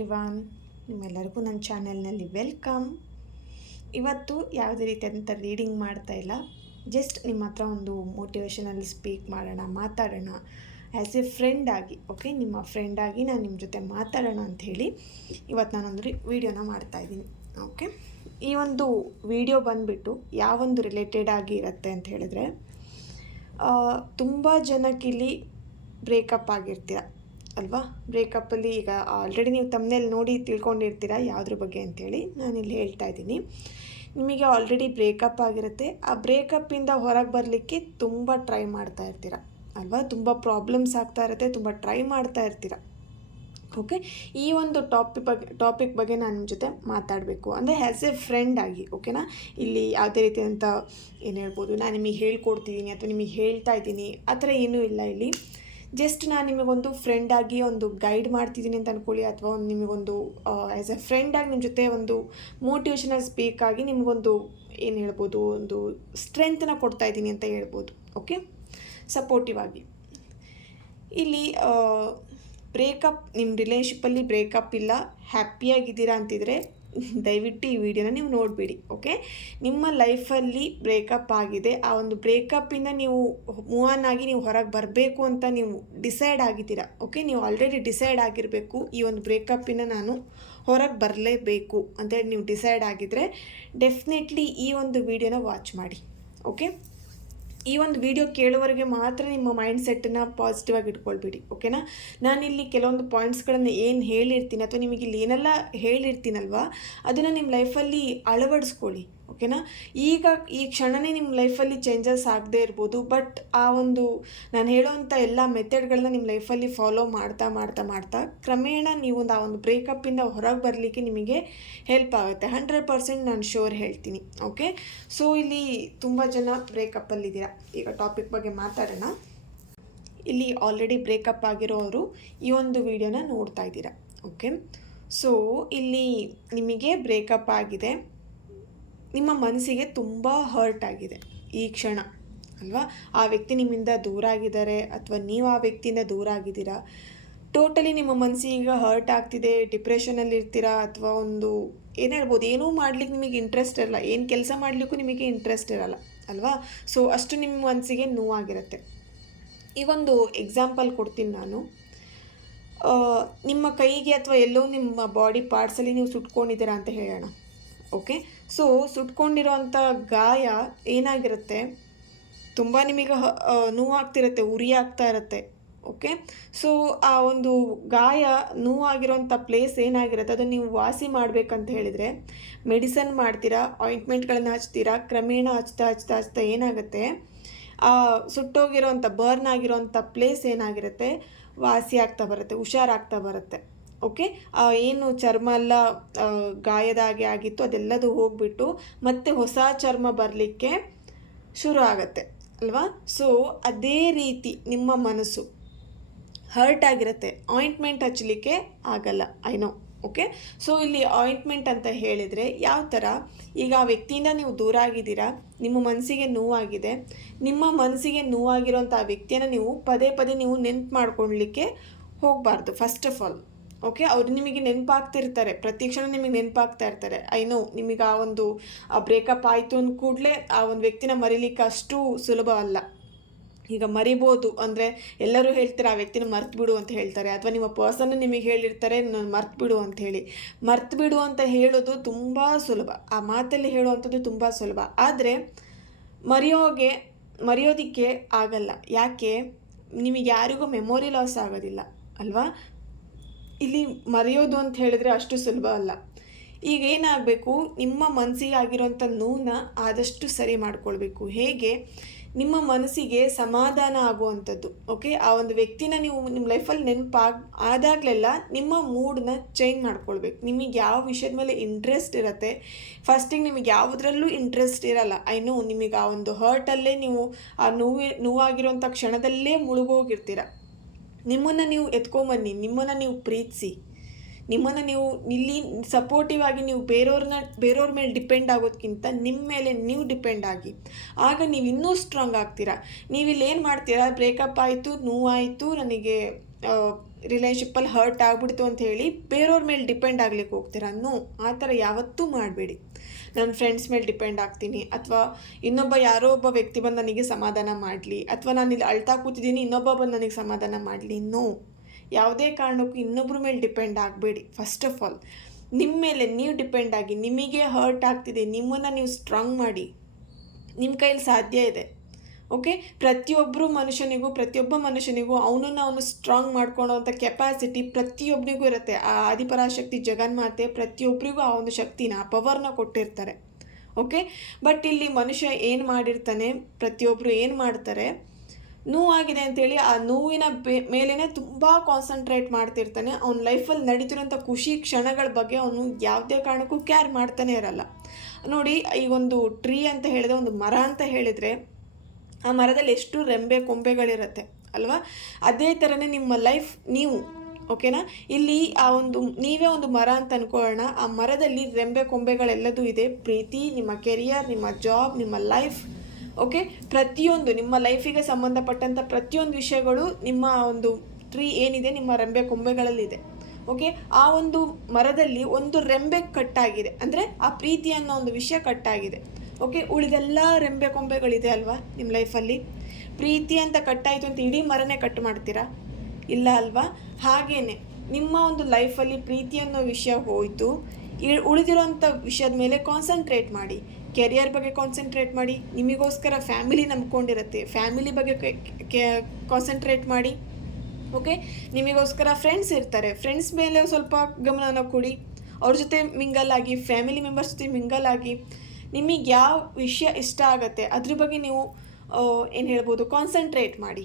Everyone, ನಿಮ್ಮೆಲ್ಲರಿಗೂ ನನ್ನ ಚಾನೆಲ್ನಲ್ಲಿ ವೆಲ್ಕಮ್. ಇವತ್ತು ಯಾವುದೇ ರೀತಿಯಾದಂಥ ರೀಡಿಂಗ್ ಮಾಡ್ತಾ ಇಲ್ಲ, ಜಸ್ಟ್ ನಿಮ್ಮ ಹತ್ರ ಒಂದು ಮೋಟಿವೇಶನಲ್ಲಿ ಸ್ಪೀಕ್ ಮಾಡೋಣ, ಮಾತಾಡೋಣ ಆ್ಯಸ್ ಎ ಫ್ರೆಂಡ್ ಆಗಿ. ಓಕೆ, ನಿಮ್ಮ ಫ್ರೆಂಡ್ ಆಗಿ ನಾನು ನಿಮ್ಮ ಜೊತೆ ಮಾತಾಡೋಣ ಅಂಥೇಳಿ ಇವತ್ತು ನಾನೊಂದು ವೀಡಿಯೋನ ಮಾಡ್ತಾಯಿದ್ದೀನಿ. ಓಕೆ, ಈ ಒಂದು ವಿಡಿಯೋ ಬಂದುಬಿಟ್ಟು ಯಾವೊಂದು ರಿಲೇಟೆಡ್ ಆಗಿ ಇರುತ್ತೆ ಅಂತ ಹೇಳಿದ್ರೆ, ತುಂಬ ಜನಕ್ಕಿಲ್ಲಿ ಬ್ರೇಕಪ್ ಆಗಿರ್ತೀರ ಅಲ್ವಾ. ಬ್ರೇಕಪ್ಪಲ್ಲಿ ಈಗ ಆಲ್ರೆಡಿ ನೀವು ತಮ್ಮನೇಲಿ ನೋಡಿ ತಿಳ್ಕೊಂಡಿರ್ತೀರ ಯಾವುದ್ರ ಬಗ್ಗೆ ಅಂಥೇಳಿ ನಾನಿಲ್ಲಿ ಹೇಳ್ತಾ ಇದ್ದೀನಿ. ನಿಮಗೆ ಆಲ್ರೆಡಿ ಬ್ರೇಕಪ್ ಆಗಿರುತ್ತೆ, ಆ ಬ್ರೇಕಪ್ಪಿಂದ ಹೊರಗೆ ಬರಲಿಕ್ಕೆ ತುಂಬ ಟ್ರೈ ಮಾಡ್ತಾ ಇರ್ತೀರ ಅಲ್ವಾ. ತುಂಬ ಪ್ರಾಬ್ಲಮ್ಸ್ ಆಗ್ತಾ ಇರುತ್ತೆ, ತುಂಬ ಟ್ರೈ ಮಾಡ್ತಾ ಇರ್ತೀರ. ಓಕೆ, ಈ ಒಂದು ಟಾಪಿಕ್ ಬಗ್ಗೆ ನಾನು ನಿಮ್ಮ ಜೊತೆ ಮಾತಾಡಬೇಕು ಅಂದರೆ ಆ್ಯಸ್ ಎ ಫ್ರೆಂಡ್ ಆಗಿ. ಓಕೆನಾ, ಇಲ್ಲಿ ಯಾವುದೇ ರೀತಿಯಂಥ ಏನು ಹೇಳ್ಬೋದು, ನಾನು ನಿಮಗೆ ಹೇಳ್ಕೊಡ್ತಿದ್ದೀನಿ ಅಥವಾ ನಿಮಗೆ ಹೇಳ್ತಾ ಇದ್ದೀನಿ ಆ ಥರ ಏನೂ ಇಲ್ಲ. ಇಲ್ಲಿ ಜಸ್ಟ್ ನಾನು ನಿಮಗೊಂದು ಫ್ರೆಂಡ್ ಆಗಿ ಒಂದು ಗೈಡ್ ಮಾಡ್ತಿದ್ದೀನಿ ಅಂತ ಅಂದ್ಕೊಳ್ಳಿ, ಅಥವಾ ಒಂದು ನಿಮಗೊಂದು ಆ್ಯಸ್ ಎ ಫ್ರೆಂಡಾಗಿ ನಿಮ್ಮ ಜೊತೆ ಒಂದು ಮೋಟಿವೇಶನಲ್ ಸ್ಪೀಕ್ ಆಗಿ ನಿಮಗೊಂದು ಏನು ಹೇಳ್ಬೋದು, ಒಂದು ಸ್ಟ್ರೆಂತನ್ನ ಕೊಡ್ತಾ ಇದ್ದೀನಿ ಅಂತ ಹೇಳ್ಬೋದು. ಓಕೆ, ಸಪೋರ್ಟಿವ್ ಆಗಿ. ಇಲ್ಲಿ ಬ್ರೇಕಪ್, ನಿಮ್ಮ ರಿಲೇಷನ್ಶಿಪ್ಪಲ್ಲಿ ಬ್ರೇಕಪ್ ಇಲ್ಲ, ಹ್ಯಾಪಿಯಾಗಿದ್ದೀರಾ ಅಂತಿದ್ರೆ ದಯವಿಟ್ಟು ಈ ವಿಡಿಯೋನ ನೀವು ನೋಡಿಬಿಡಿ. ಓಕೆ, ನಿಮ್ಮ ಲೈಫಲ್ಲಿ ಬ್ರೇಕಪ್ ಆಗಿದೆ, ಆ ಒಂದು ಬ್ರೇಕಪ್ಪಿಂದ ನೀವು ಮೂವ್ ಆನ್ ಆಗಿ ನೀವು ಹೊರಗೆ ಬರಬೇಕು ಅಂತ ನೀವು ಡಿಸೈಡ್ ಆಗಿದ್ದೀರಾ. ಓಕೆ, ನೀವು ಆಲ್ರೆಡಿ ಡಿಸೈಡ್ ಆಗಿರಬೇಕು, ಈ ಒಂದು ಬ್ರೇಕಪ್ಪಿಂದ ನಾನು ಹೊರಗೆ ಬರಲೇಬೇಕು ಅಂತೇಳಿ ನೀವು ಡಿಸೈಡ್ ಆಗಿದ್ದರೆ ಡೆಫಿನೆಟ್ಲಿ ಈ ಒಂದು ವಿಡಿಯೋನ ವಾಚ್ ಮಾಡಿ. ಓಕೆ, ಈ ಒಂದು ವಿಡಿಯೋ ಕೇಳೋವರೆಗೆ ಮಾತ್ರ ನಿಮ್ಮ ಮೈಂಡ್ ಸೆಟ್ಟನ್ನು ಪಾಸಿಟಿವ್ ಆಗಿ ಇಟ್ಕೊಳ್ಬೇಡಿ. ಓಕೆನಾ, ನಾನಿಲ್ಲಿ ಕೆಲವೊಂದು ಪಾಯಿಂಟ್ಸ್ಗಳನ್ನು ಏನು ಹೇಳಿರ್ತೀನಿ ಅಥವಾ ನಿಮಗೆ ಇಲ್ಲಿ ಏನೆಲ್ಲ ಹೇಳಿರ್ತೀನಲ್ವ ಅದನ್ನು ನಿಮ್ಮ ಲೈಫಲ್ಲಿ ಅಳವಡಿಸ್ಕೊಳ್ಳಿ. ಓಕೆನಾ, ಈಗ ಈ ಕ್ಷಣನೇ ನಿಮ್ಮ ಲೈಫಲ್ಲಿ ಚೇಂಜಸ್ ಆಗದೇ ಇರ್ಬೋದು, ಬಟ್ ಆ ಒಂದು ನಾನು ಹೇಳೋವಂಥ ಎಲ್ಲ ಮೆಥಡ್ಗಳನ್ನ ನಿಮ್ಮ ಲೈಫಲ್ಲಿ ಫಾಲೋ ಮಾಡ್ತಾ ಮಾಡ್ತಾ ಮಾಡ್ತಾ ಕ್ರಮೇಣ ನೀವೊಂದು ಆ ಒಂದು ಬ್ರೇಕಪ್ಪಿಂದ ಹೊರಗೆ ಬರಲಿಕ್ಕೆ ನಿಮಗೆ ಹೆಲ್ಪ್ ಆಗುತ್ತೆ. 100% ನಾನು ಶೋರ್ ಹೇಳ್ತೀನಿ. ಓಕೆ, ಸೊ ಇಲ್ಲಿ ತುಂಬ ಜನ ಬ್ರೇಕಪ್ಪಲ್ಲಿದ್ದೀರಾ. ಈಗ ಟಾಪಿಕ್ ಬಗ್ಗೆ ಮಾತಾಡೋಣ. ಇಲ್ಲಿ ಆಲ್ರೆಡಿ ಬ್ರೇಕಪ್ ಆಗಿರೋರು ಈ ಒಂದು ವಿಡಿಯೋನ ನೋಡ್ತಾ ಇದ್ದೀರಾ. ಓಕೆ, ಸೊ ಇಲ್ಲಿ ನಿಮಗೆ ಬ್ರೇಕಪ್ ಆಗಿದೆ, ನಿಮ್ಮ ಮನಸ್ಸಿಗೆ ತುಂಬ ಹರ್ಟ್ ಆಗಿದೆ ಈ ಕ್ಷಣ ಅಲ್ವಾ. ಆ ವ್ಯಕ್ತಿ ನಿಮ್ಮಿಂದ ದೂರ ಆಗಿದ್ದಾರೆ ಅಥವಾ ನೀವು ಆ ವ್ಯಕ್ತಿಯಿಂದ ದೂರ ಆಗಿದ್ದೀರಾ. ಟೋಟಲಿ ನಿಮ್ಮ ಮನಸ್ಸಿಗೆ ಹರ್ಟ್ ಆಗ್ತಿದೆ, ಡಿಪ್ರೆಷನಲ್ಲಿ ಇರ್ತೀರಾ, ಅಥವಾ ಒಂದು ಏನು ಹೇಳ್ಬೋದು, ಏನೂ ಮಾಡ್ಲಿಕ್ಕೆ ನಿಮಗೆ ಇಂಟ್ರೆಸ್ಟ್ ಇರಲ್ಲ, ಏನು ಕೆಲಸ ಮಾಡಲಿಕ್ಕೂ ನಿಮಗೆ ಇಂಟ್ರೆಸ್ಟ್ ಇರಲ್ಲ ಅಲ್ವಾ. ಸೊ ಅಷ್ಟು ನಿಮ್ಮ ಮನಸ್ಸಿಗೆ ನೋವಾಗಿರುತ್ತೆ. ಈಗೊಂದು ಎಕ್ಸಾಂಪಲ್ ಕೊಡ್ತೀನಿ ನಾನು. ನಿಮ್ಮ ಕೈಗೆ ಅಥವಾ ಎಲ್ಲೋ ನಿಮ್ಮ ಬಾಡಿ ಪಾರ್ಟ್ಸಲ್ಲಿ ನೀವು ಸುಟ್ಕೊಂಡಿದ್ದೀರಾ ಅಂತ ಹೇಳೋಣ. ಓಕೆ, ಸೊ ಸುಟ್ಕೊಂಡಿರೋಂಥ ಗಾಯ ಏನಾಗಿರುತ್ತೆ, ತುಂಬ ನಿಮಗೆ ನೋವಾಗ್ತಿರುತ್ತೆ, ಉರಿ ಆಗ್ತಾ ಇರುತ್ತೆ. ಓಕೆ, ಸೊ ಆ ಒಂದು ಗಾಯ ನೋವಾಗಿರೋಂಥ ಪ್ಲೇಸ್ ಏನಾಗಿರುತ್ತೆ ಅದನ್ನು ನೀವು ವಾಸಿ ಮಾಡಬೇಕಂತ ಹೇಳಿದರೆ ಮೆಡಿಸನ್ ಮಾಡ್ತೀರಾ, ಆಯಿಂಟ್ಮೆಂಟ್ಗಳನ್ನು ಹಚ್ತೀರಾ. ಕ್ರಮೇಣ ಹಚ್ತಾ ಹಚ್ತಾ ಹಚ್ತಾ ಏನಾಗುತ್ತೆ, ಆ ಸುಟ್ಟೋಗಿರೋಂಥ ಬರ್ನ್ ಆಗಿರೋಂಥ ಪ್ಲೇಸ್ ಏನಾಗಿರುತ್ತೆ ವಾಸಿ ಆಗ್ತಾ ಬರುತ್ತೆ, ಹುಷಾರಾಗ್ತಾ ಬರುತ್ತೆ. ಓಕೆ, ಏನು ಚರ್ಮ ಎಲ್ಲ ಗಾಯದಾಗೆ ಆಗಿತ್ತು ಅದೆಲ್ಲದು ಹೋಗಿಬಿಟ್ಟು ಮತ್ತೆ ಹೊಸ ಚರ್ಮ ಬರಲಿಕ್ಕೆ ಶುರು ಆಗುತ್ತೆ ಅಲ್ವಾ. ಸೊ ಅದೇ ರೀತಿ ನಿಮ್ಮ ಮನಸ್ಸು ಹರ್ಟ್ ಆಗಿರುತ್ತೆ, ಆಯಿಂಟ್ಮೆಂಟ್ ಹಚ್ಚಲಿಕ್ಕೆ ಆಗಲ್ಲ. I know. ಓಕೆ, ಸೊ ಇಲ್ಲಿ ಆಯಿಂಟ್ಮೆಂಟ್ ಅಂತ ಹೇಳಿದರೆ ಯಾವ ಥರ, ಈಗ ಆ ವ್ಯಕ್ತಿಯಿಂದ ನೀವು ದೂರ ಆಗಿದ್ದೀರಾ, ನಿಮ್ಮ ಮನಸ್ಸಿಗೆ ನೋವಾಗಿದೆ, ನಿಮ್ಮ ಮನಸ್ಸಿಗೆ ನೋವಾಗಿರೋಂಥ ಆ ವ್ಯಕ್ತಿಯನ್ನು ನೀವು ಪದೇ ಪದೇ ನೀವು ನೆನ್ಪು ಮಾಡ್ಕೊಳ್ಲಿಕ್ಕೆ ಹೋಗಬಾರ್ದು. ಫಸ್ಟ್ ಆಫ್ ಆಲ್ ಓಕೆ, ಅವರು ನಿಮಗೆ ನೆನಪಾಗ್ತಿರ್ತಾರೆ, ಪ್ರತಿ ಕ್ಷಣ ನಿಮಗೆ ನೆನಪಾಗ್ತಾ ಇರ್ತಾರೆ. ಐ ನೋ, ನಿಮಗೆ ಆ ಒಂದು ಬ್ರೇಕಪ್ ಆಯಿತು ಅಂದ ಕೂಡಲೇ ಆ ಒಂದು ವ್ಯಕ್ತಿನ ಮರೀಲಿಕ್ಕೆ ಅಷ್ಟು ಸುಲಭ ಅಲ್ಲ. ಈಗ ಮರಿಬೋದು ಅಂದರೆ ಎಲ್ಲರೂ ಹೇಳ್ತಾರೆ ಆ ವ್ಯಕ್ತಿನ ಮರ್ತು ಬಿಡು ಅಂತ ಹೇಳ್ತಾರೆ, ಅಥವಾ ನಿಮ್ಮ ಪರ್ಸನ್ ನಿಮಗೆ ಹೇಳಿರ್ತಾರೆ ನಾನು ಮರ್ತು ಬಿಡು ಅಂಥೇಳಿ. ಮರ್ತು ಬಿಡು ಅಂತ ಹೇಳೋದು ತುಂಬ ಸುಲಭ, ಆ ಮಾತಲ್ಲಿ ಹೇಳುವಂಥದ್ದು ತುಂಬ ಸುಲಭ. ಆದರೆ ಮರೆಯೋದಕ್ಕೆ ಆಗಲ್ಲ. ಯಾಕೆ, ನಿಮಗೆ ಯಾರಿಗೂ ಮೆಮೊರಿ ಲಾಸ್ ಆಗೋದಿಲ್ಲ ಅಲ್ವಾ. ಇಲ್ಲಿ ಮರೆಯೋದು ಅಂತ ಹೇಳಿದ್ರೆ ಅಷ್ಟು ಸುಲಭ ಅಲ್ಲ. ಈಗ ಏನಾಗಬೇಕು, ನಿಮ್ಮ ಮನಸ್ಸಿಗೆ ಆಗಿರೋಂಥ ನೋವನ್ನ ಆದಷ್ಟು ಸರಿ ಮಾಡ್ಕೊಳ್ಬೇಕು. ಹೇಗೆ, ನಿಮ್ಮ ಮನಸ್ಸಿಗೆ ಸಮಾಧಾನ ಆಗುವಂಥದ್ದು. ಓಕೆ, ಆ ಒಂದು ವ್ಯಕ್ತಿನ ನೀವು ನಿಮ್ಮ ಲೈಫಲ್ಲಿ ಆದಾಗಲೆಲ್ಲ ನಿಮ್ಮ ಮೂಡನ್ನ ಚೇಂಜ್ ಮಾಡ್ಕೊಳ್ಬೇಕು. ನಿಮಗೆ ಯಾವ ವಿಷಯದ ಮೇಲೆ ಇಂಟ್ರೆಸ್ಟ್ ಇರುತ್ತೆ, ಫಸ್ಟಿಗೆ ನಿಮಗೆ ಯಾವುದ್ರಲ್ಲೂ ಇಂಟ್ರೆಸ್ಟ್ ಇರಲ್ಲ. ಐ ನೋ, ನಿಮಗೆ ಆ ಒಂದು ಹರ್ಟಲ್ಲೇ ನೀವು ಆ ನೋವಾಗಿರೋಂಥ ಕ್ಷಣದಲ್ಲೇ ಮುಳುಗೋಗಿರ್ತೀರ. ನಿಮ್ಮನ್ನು ನೀವು ಎತ್ಕೊಂಬನ್ನಿ, ನಿಮ್ಮನ್ನು ನೀವು ಪ್ರೀತಿಸಿ, ನಿಮ್ಮನ್ನು ನೀವು ಇಲ್ಲಿ ಸಪೋರ್ಟಿವ್ ಆಗಿ ನೀವು ಬೇರೆಯವ್ರ ಮೇಲೆ ಡಿಪೆಂಡ್ ಆಗೋದಕ್ಕಿಂತ ನಿಮ್ಮ ಮೇಲೆ ನೀವು ಡಿಪೆಂಡ್ ಆಗಿ, ಆಗ ನೀವು ಇನ್ನೂ ಸ್ಟ್ರಾಂಗ್ ಆಗ್ತೀರಾ. ನೀವಿಲ್ಲಿ ಏನು ಮಾಡ್ತೀರಾ, ಬ್ರೇಕಪ್ ಆಯಿತು, ನೋವಾಯಿತು, ನನಗೆ ರಿಲೇಷನ್ಶಿಪ್ಪಲ್ಲಿ ಹರ್ಟ್ ಆಗ್ಬಿಡ್ತು ಅಂತ ಹೇಳಿ ಬೇರೆಯವ್ರ ಮೇಲೆ ಡಿಪೆಂಡ್ ಆಗ್ಲಿಕ್ಕೆ ಹೋಗ್ತೀರಾ? ನೋ, ಆ ಥರ ಯಾವತ್ತೂ ಮಾಡಬೇಡಿ. ನನ್ನ ಫ್ರೆಂಡ್ಸ್ ಮೇಲೆ ಡಿಪೆಂಡ್ ಆಗ್ತೀನಿ, ಅಥವಾ ಇನ್ನೊಬ್ಬ ಯಾರೋ ಒಬ್ಬ ವ್ಯಕ್ತಿ ಬಂದು ನನಗೆ ಸಮಾಧಾನ ಮಾಡಲಿ, ಅಥವಾ ನಾನು ಇಲ್ಲಿ ಅಳ್ತಾ ಕೂತಿದ್ದೀನಿ ಇನ್ನೊಬ್ಬ ಬಂದು ನನಗೆ ಸಮಾಧಾನ ಮಾಡಲಿ. ನೋ, ಯಾವುದೇ ಕಾರಣಕ್ಕೂ ಇನ್ನೊಬ್ಬರ ಮೇಲೆ ಡಿಪೆಂಡ್ ಆಗಬೇಡಿ. ಫಸ್ಟ್ ಆಫ್ ಆಲ್ ನಿಮ್ಮ ಮೇಲೆ ನೀವು ಡಿಪೆಂಡ್ ಆಗಿ, ನಿಮಗೆ ಹರ್ಟ್ ಆಗ್ತಿದೆ, ನಿಮ್ಮನ್ನು ನೀವು ಸ್ಟ್ರಾಂಗ್ ಮಾಡಿ. ನಿಮ್ಮ ಕೈಯಲ್ಲಿ ಸಾಧ್ಯ ಇದೆ. ಓಕೆ, ಪ್ರತಿಯೊಬ್ಬ ಮನುಷ್ಯನಿಗೂ ಅವನು ಸ್ಟ್ರಾಂಗ್ ಮಾಡ್ಕೊಳ್ಳೋವಂಥ ಕೆಪಾಸಿಟಿ ಪ್ರತಿಯೊಬ್ಬನಿಗೂ ಇರುತ್ತೆ. ಆ ಆದಿಪರಾಶಕ್ತಿ ಜಗನ್ಮಾತೆ ಪ್ರತಿಯೊಬ್ಬರಿಗೂ ಆ ಒಂದು ಶಕ್ತಿನ, ಆ ಪವರ್ನ ಕೊಟ್ಟಿರ್ತಾರೆ. ಓಕೆ, ಬಟ್ ಇಲ್ಲಿ ಮನುಷ್ಯ ಏನು ಮಾಡಿರ್ತಾನೆ, ಪ್ರತಿಯೊಬ್ಬರು ಏನು ಮಾಡ್ತಾರೆ, ನೋವಾಗಿದೆ ಅಂಥೇಳಿ ಆ ನೋವಿನ ಮೇಲೇ ತುಂಬ ಕಾನ್ಸಂಟ್ರೇಟ್ ಮಾಡ್ತಿರ್ತಾನೆ. ಅವ್ನ ಲೈಫಲ್ಲಿ ನಡೀತಿರೋಂಥ ಖುಷಿ ಕ್ಷಣಗಳ ಬಗ್ಗೆ ಅವನು ಯಾವುದೇ ಕಾರಣಕ್ಕೂ ಕೇರ್ ಮಾಡ್ತಾನೆ ಇರಲ್ಲ. ನೋಡಿ, ಈ ಒಂದು ಟ್ರೀ ಅಂತ ಹೇಳಿದ್ರೆ, ಒಂದು ಮರ ಅಂತ ಹೇಳಿದರೆ, ಆ ಮರದಲ್ಲಿ ಎಷ್ಟು ರೆಂಬೆ ಕೊಂಬೆಗಳಿರುತ್ತೆ ಅಲ್ವಾ? ಅದೇ ಥರನೇ ನಿಮ್ಮ ಲೈಫ್ ನೀವು. ಓಕೆನಾ? ಇಲ್ಲಿ ನೀವೇ ಒಂದು ಮರ ಅಂತ ಅಂದ್ಕೊಳ್ಳೋಣ. ಆ ಮರದಲ್ಲಿ ರೆಂಬೆ ಕೊಂಬೆಗಳೆಲ್ಲದೂ ಇದೆ. ಪ್ರೀತಿ, ನಿಮ್ಮ ಕೆರಿಯರ್, ನಿಮ್ಮ ಜಾಬ್, ನಿಮ್ಮ ಲೈಫ್, ಓಕೆ, ಪ್ರತಿಯೊಂದು ನಿಮ್ಮ ಲೈಫಿಗೆ ಸಂಬಂಧಪಟ್ಟಂಥ ಪ್ರತಿಯೊಂದು ವಿಷಯಗಳು ನಿಮ್ಮ ಒಂದು ಟ್ರೀ ಏನಿದೆ ನಿಮ್ಮ ರೆಂಬೆ ಕೊಂಬೆಗಳಲ್ಲಿದೆ. ಓಕೆ, ಆ ಒಂದು ಮರದಲ್ಲಿ ಒಂದು ರೆಂಬೆ ಕಟ್ಟಾಗಿದೆ ಅಂದರೆ ಆ ಪ್ರೀತಿ ಅನ್ನೋ ಒಂದು ವಿಷಯ ಕಟ್ಟಾಗಿದೆ. ಓಕೆ, ಉಳಿದೆಲ್ಲ ರೆಂಬೆ ಕೊಂಬೆಗಳಿದೆ ಅಲ್ವಾ ನಿಮ್ಮ ಲೈಫಲ್ಲಿ? ಪ್ರೀತಿ ಅಂತ ಕಟ್ಟಾಯಿತು ಅಂತ ಇಡೀ ಮರನೇ ಕಟ್ ಮಾಡ್ತೀರಾ? ಇಲ್ಲ ಅಲ್ವಾ? ಹಾಗೇ ನಿಮ್ಮ ಒಂದು ಲೈಫಲ್ಲಿ ಪ್ರೀತಿ ಅನ್ನೋ ವಿಷಯ ಹೋಯಿತು, ಉಳಿದಿರೋಂಥ ವಿಷಯದ ಮೇಲೆ ಕಾನ್ಸಂಟ್ರೇಟ್ ಮಾಡಿ. ಕೆರಿಯರ್ ಬಗ್ಗೆ ಕಾನ್ಸಂಟ್ರೇಟ್ ಮಾಡಿ. ನಿಮಗೋಸ್ಕರ ಫ್ಯಾಮಿಲಿ ನಂಬ್ಕೊಂಡಿರುತ್ತೆ, ಫ್ಯಾಮಿಲಿ ಬಗ್ಗೆ ಕಾನ್ಸಂಟ್ರೇಟ್ ಮಾಡಿ. ಓಕೆ, ನಿಮಗೋಸ್ಕರ ಫ್ರೆಂಡ್ಸ್ ಇರ್ತಾರೆ, ಫ್ರೆಂಡ್ಸ್ ಮೇಲೆ ಸ್ವಲ್ಪ ಗಮನನ ಕೊಡಿ. ಅವ್ರ ಜೊತೆ ಮಿಂಗಲ್ ಆಗಿ, ಫ್ಯಾಮಿಲಿ ಮೆಂಬರ್ಸ್ ಜೊತೆ ಮಿಂಗಲ್ ಆಗಿ. ನಿಮಗೆ ಯಾವ ವಿಷಯ ಇಷ್ಟ ಆಗುತ್ತೆ ಅದ್ರ ಬಗ್ಗೆ ನೀವು ಏನು ಹೇಳ್ಬೋದು, ಕಾನ್ಸಂಟ್ರೇಟ್ ಮಾಡಿ.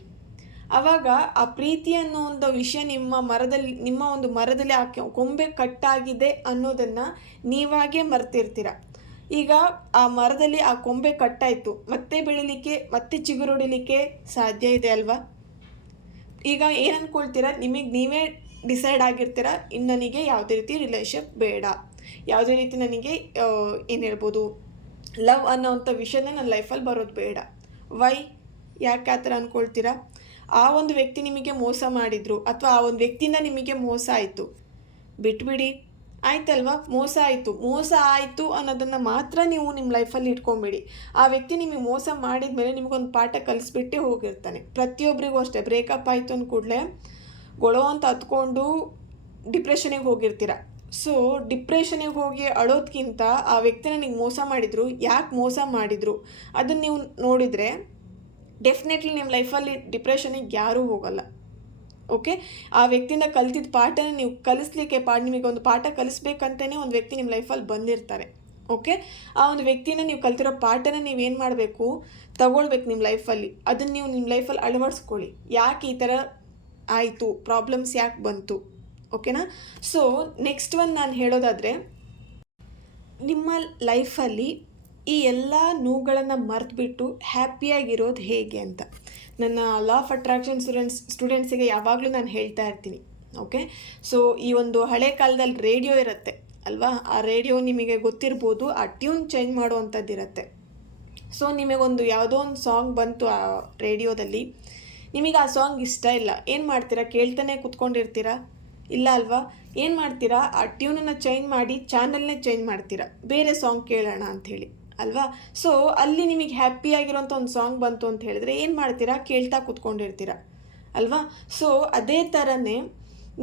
ಆವಾಗ ಆ ಪ್ರೀತಿ ಅನ್ನೋ ಒಂದು ವಿಷಯ ನಿಮ್ಮ ಒಂದು ಮರದಲ್ಲಿ ಆ ಕೊಂಬೆ ಕಟ್ಟಾಗಿದೆ ಅನ್ನೋದನ್ನು ನೀವಾಗೇ ಮರ್ತಿರ್ತೀರ. ಈಗ ಆ ಮರದಲ್ಲಿ ಆ ಕೊಂಬೆ ಕಟ್ಟಾಯಿತು, ಮತ್ತೆ ಬೆಳಿಲಿಕ್ಕೆ, ಮತ್ತೆ ಚಿಗುರೊಡಿಲಿಕ್ಕೆ ಸಾಧ್ಯ ಇದೆ ಅಲ್ವಾ? ಈಗ ಏನು ಅಂದ್ಕೊಳ್ತೀರಾ, ನಿಮಗೆ ನೀವೇ ಡಿಸೈಡ್ ಆಗಿರ್ತೀರ, ಇನ್ನು ನನಗೆ ಯಾವುದೇ ರೀತಿ ರಿಲೇಷನ್ ಬೇಡ, ಯಾವುದೇ ರೀತಿ ನನಗೆ ಏನು ಹೇಳ್ಬೋದು, ಲವ್ ಅನ್ನೋವಂಥ ವಿಷಯನೇ ನನ್ನ ಲೈಫಲ್ಲಿ ಬರೋದು ಬೇಡ. ವೈ, ಯಾಕೆ ಆ ಥರ ಅಂದ್ಕೊಳ್ತೀರಾ? ಆ ಒಂದು ವ್ಯಕ್ತಿ ನಿಮಗೆ ಮೋಸ ಮಾಡಿದರು, ಅಥವಾ ಆ ಒಂದು ವ್ಯಕ್ತಿಯಿಂದ ನಿಮಗೆ ಮೋಸ ಆಯಿತು, ಬಿಟ್ಬಿಡಿ, ಆಯ್ತಲ್ವಾ? ಮೋಸ ಆಯಿತು ಅನ್ನೋದನ್ನು ಮಾತ್ರ ನೀವು ನಿಮ್ಮ ಲೈಫಲ್ಲಿ ಇಟ್ಕೊಬೇಡಿ. ಆ ವ್ಯಕ್ತಿ ನಿಮಗೆ ಮೋಸ ಮಾಡಿದ ಮೇಲೆ ನಿಮಗೊಂದು ಪಾಠ ಕಲಿಸ್ಬಿಟ್ಟೇ ಹೋಗಿರ್ತಾನೆ. ಪ್ರತಿಯೊಬ್ಬರಿಗೂ ಅಷ್ಟೇ, ಬ್ರೇಕಪ್ ಆಯಿತು ಅಂದ ಕೂಡಲೇ ಗೊಳೋ ಅಂತ ಹತ್ಕೊಂಡು ಡಿಪ್ರೆಷನಿಗೆ ಹೋಗಿರ್ತೀರ. ಸೊ ಡಿಪ್ರೆಷನಿಗೆ ಹೋಗಿ ಅಳೋದ್ಕಿಂತ ಆ ವ್ಯಕ್ತಿ ನನಗೆ ಮೋಸ ಮಾಡಿದರು, ಯಾಕೆ ಮೋಸ ಮಾಡಿದರು ಅದನ್ನು ನೀವು ನೋಡಿದರೆ ಡೆಫಿನೆಟ್ಲಿ ನಿಮ್ಮ ಲೈಫಲ್ಲಿ ಡಿಪ್ರೆಷನಿಗೆ ಯಾರೂ ಹೋಗಲ್ಲ. ಓಕೆ, ಆ ವ್ಯಕ್ತಿಯಿಂದ ಕಲ್ತಿದ್ದ ಪಾಠನ ನೀವು ಕಲಿಸ್ಲಿಕ್ಕೆ ನಿಮಗೆ ಒಂದು ಪಾಠ ಕಲಿಸ್ಬೇಕಂತಲೇ ಒಂದು ವ್ಯಕ್ತಿ ನಿಮ್ಮ ಲೈಫಲ್ಲಿ ಬಂದಿರ್ತಾರೆ. ಓಕೆ, ಆ ಒಂದು ವ್ಯಕ್ತಿನ ನೀವು ಕಲ್ತಿರೋ ಪಾಠನ ನೀವೇನು ಮಾಡಬೇಕು, ತಗೊಳ್ಬೇಕು ನಿಮ್ಮ ಲೈಫಲ್ಲಿ. ಅದನ್ನು ನೀವು ನಿಮ್ಮ ಲೈಫಲ್ಲಿ ಅಳವಡಿಸ್ಕೊಳ್ಳಿ. ಯಾಕೆ ಈ ಥರ ಆಯಿತು, ಪ್ರಾಬ್ಲಮ್ಸ್ ಯಾಕೆ ಬಂತು, ಓಕೆನಾ? ಸೊ ನೆಕ್ಸ್ಟ್ ನಾನು ಹೇಳೋದಾದರೆ, ನಿಮ್ಮ ಲೈಫಲ್ಲಿ ಈ ಎಲ್ಲ ನೋವುಗಳನ್ನು ಮರೆತುಬಿಟ್ಟು ಹ್ಯಾಪಿಯಾಗಿರೋದು ಹೇಗೆ ಅಂತ ನನ್ನ ಲಾ ಆಫ್ ಅಟ್ರಾಕ್ಷನ್ ಸ್ಟೂಡೆಂಟ್ಸಿಗೆ ಯಾವಾಗಲೂ ನಾನು ಹೇಳ್ತಾ ಇರ್ತೀನಿ. ಓಕೆ, ಸೊ ಈ ಒಂದು ಹಳೆ ಕಾಲದಲ್ಲಿ ರೇಡಿಯೋ ಇರುತ್ತೆ ಅಲ್ವಾ, ಆ ರೇಡಿಯೋ ನಿಮಗೆ ಗೊತ್ತಿರ್ಬೋದು, ಆ ಟ್ಯೂನ್ ಚೇಂಜ್ ಮಾಡುವಂಥದ್ದು ಇರುತ್ತೆ. ಸೊ ನಿಮಗೊಂದು ಯಾವುದೋ ಒಂದು ಸಾಂಗ್ ಬಂತು ಆ ರೇಡಿಯೋದಲ್ಲಿ, ನಿಮಗೆ ಆ ಸಾಂಗ್ ಇಷ್ಟ ಇಲ್ಲ, ಏನು ಮಾಡ್ತೀರಾ? ಕೇಳ್ತಾನೆ ಕೂತ್ಕೊಂಡಿರ್ತೀರಾ? ಇಲ್ಲ ಅಲ್ವಾ? ಏನು ಮಾಡ್ತೀರಾ? ಆ ಟ್ಯೂನನ್ನು ಚೇಂಜ್ ಮಾಡಿ ಚಾನಲ್ನೇ ಚೇಂಜ್ ಮಾಡ್ತೀರಾ, ಬೇರೆ ಸಾಂಗ್ ಕೇಳೋಣ ಅಂಥೇಳಿ ಅಲ್ವಾ? ಸೊ ಅಲ್ಲಿ ನಿಮಗೆ ಹ್ಯಾಪಿಯಾಗಿರೋಂಥ ಒಂದು ಸಾಂಗ್ ಬಂತು ಅಂತ ಹೇಳಿದ್ರೆ ಏನು ಮಾಡ್ತೀರಾ? ಕೇಳ್ತಾ ಕೂತ್ಕೊಂಡಿರ್ತೀರ ಅಲ್ವಾ? ಸೊ ಅದೇ ಥರನೇ